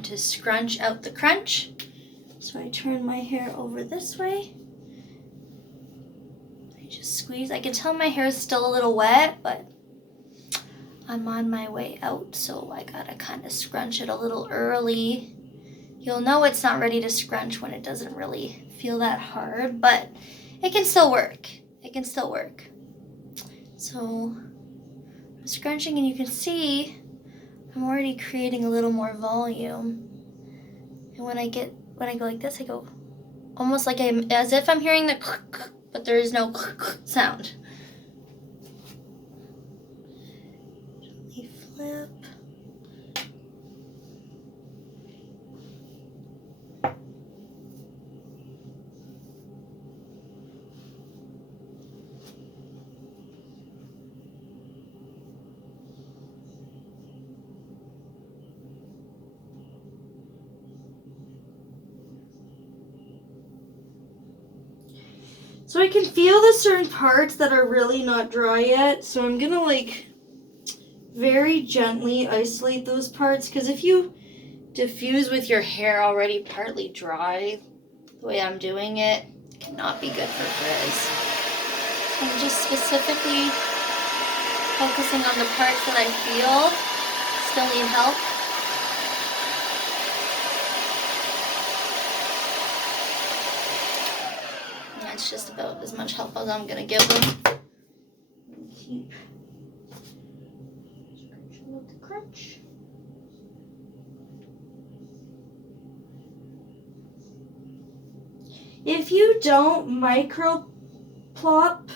To scrunch out the crunch. So I turn my hair over this way. I just squeeze. I can tell my hair is still a little wet, but I'm on my way out, so I gotta kind of scrunch it a little early. You'll know it's not ready to scrunch when it doesn't really feel that hard, but it can still work. It can still work. So I'm scrunching, and you can see I'm already creating a little more volume. And when I go like this, I go almost like as if I'm hearing the but there is no sound. Gently flip. So I can feel the certain parts that are really not dry yet. So I'm gonna like very gently isolate those parts, because if you diffuse with your hair already partly dry, the way I'm doing it, it cannot be good for frizz. So I'm just specifically focusing on the parts that I feel still need help. That's just about as much help as I'm gonna give them. Keep scratching with the crunch. If you don't micro plop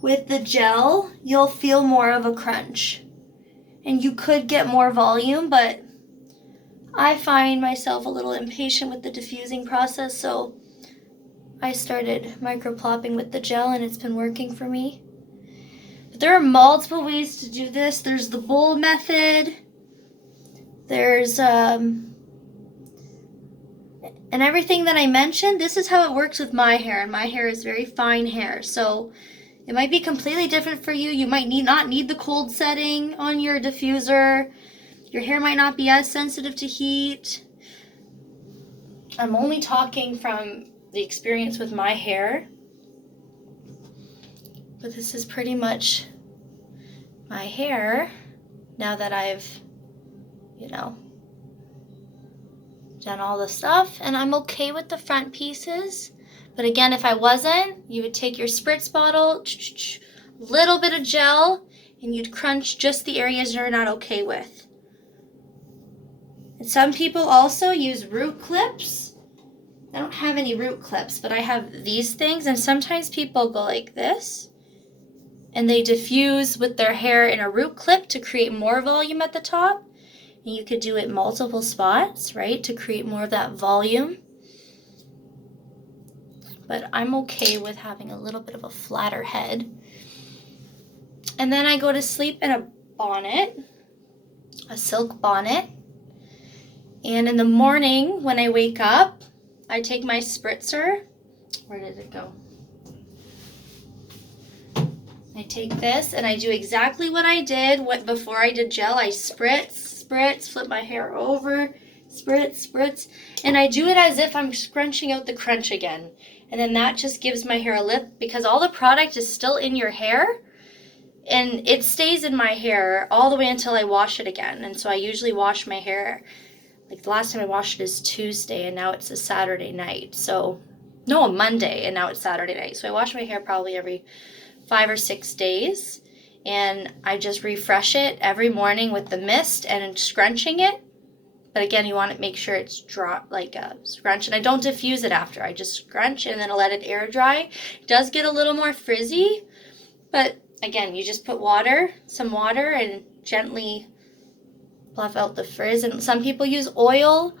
with the gel, you'll feel more of a crunch. And you could get more volume, but I find myself a little impatient with the diffusing process, so I started micro-plopping with the gel, and it's been working for me. But there are multiple ways to do this. There's the bowl method. There's, and everything that I mentioned, this is how it works with my hair, and my hair is very fine hair. So it might be completely different for you. You might not need the cold setting on your diffuser. Your hair might not be as sensitive to heat. I'm only talking from the experience with my hair, but this is pretty much my hair now that I've, done all the stuff, and I'm okay with the front pieces. But again, if I wasn't, you would take your spritz bottle, little bit of gel, and you'd crunch just the areas you're not okay with. And some people also use root clips. I don't have any root clips, but I have these things, and sometimes people go like this, and they diffuse with their hair in a root clip to create more volume at the top. And you could do it multiple spots, right, to create more of that volume. But I'm okay with having a little bit of a flatter head. And then I go to sleep in a bonnet, a silk bonnet. And in the morning when I wake up, I take my spritzer. Where did it go? I take this and I do exactly what I did before I did gel. I spritz, flip my hair over, spritz, and I do it as if I'm scrunching out the crunch again. And then that just gives my hair a lift, because all the product is still in your hair, and it stays in my hair all the way until I wash it again. And so I usually wash my hair, like the last time I washed it is Tuesday, and now it's a Saturday night. So, no, a Monday, and now it's Saturday night. So I wash my hair probably every 5 or 6 days, and I just refresh it every morning with the mist and scrunching it. But again, you want to make sure it's dry, like a scrunch, and I don't diffuse it after. I just scrunch and then let it air dry. It does get a little more frizzy, but again, you just put some water, and gently fluff out the frizz. And some people use oil,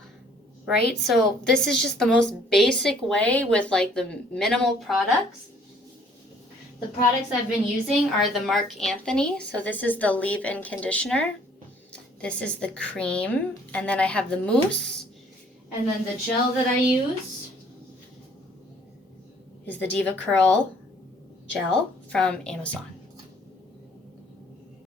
right? So this is just the most basic way with like the minimal products. The products I've been using are the Marc Anthony. So this is the leave-in conditioner. This is the cream. And then I have the mousse. And then the gel that I use is the Diva Curl gel from Amazon.